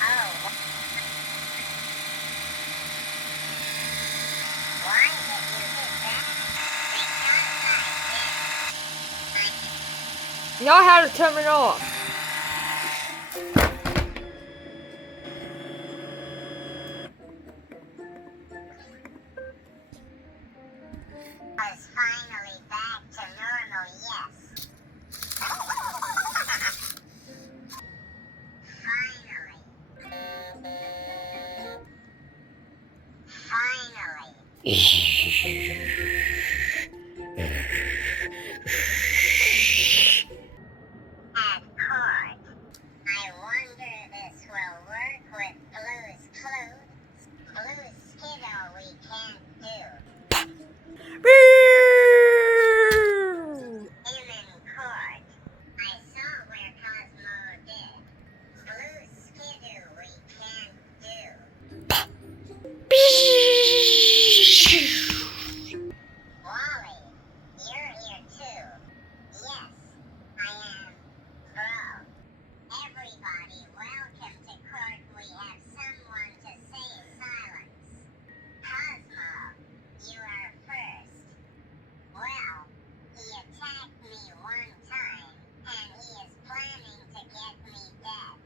Oh, why did you hit that? Because I did. Know how to turn it off. Was finally back to normal, yes. Finally. Finally. At court. I wonder this will work with Blue's Clues. Blue's Skiddo we can't do. Him in court. I saw where Cosmo did. Blue's Skiddo we can't do. Wally, you're here too. Yes, I am. Bro. Everybody, welcome to court. We have someone to say silence. Cosmo, you are first. Well, he attacked me one time, and he is planning to get me dead.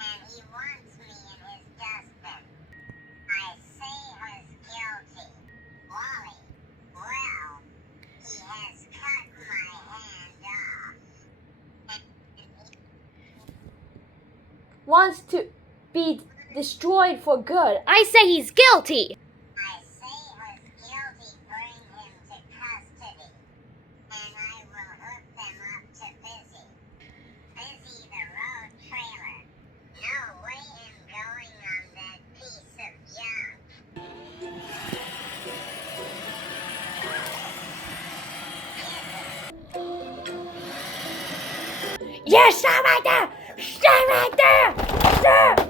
And he wants me in his dustbin. I say who's guilty. Wally, well, he has cut my hand off. Wants to be destroyed for good. I say he's guilty. I say who's guilty, bring him to custody. And I will hook them up to Busy. Busy the road trailer. No way I'm going on that piece of junk. Yeah, stop right there! Stop right there! Stop!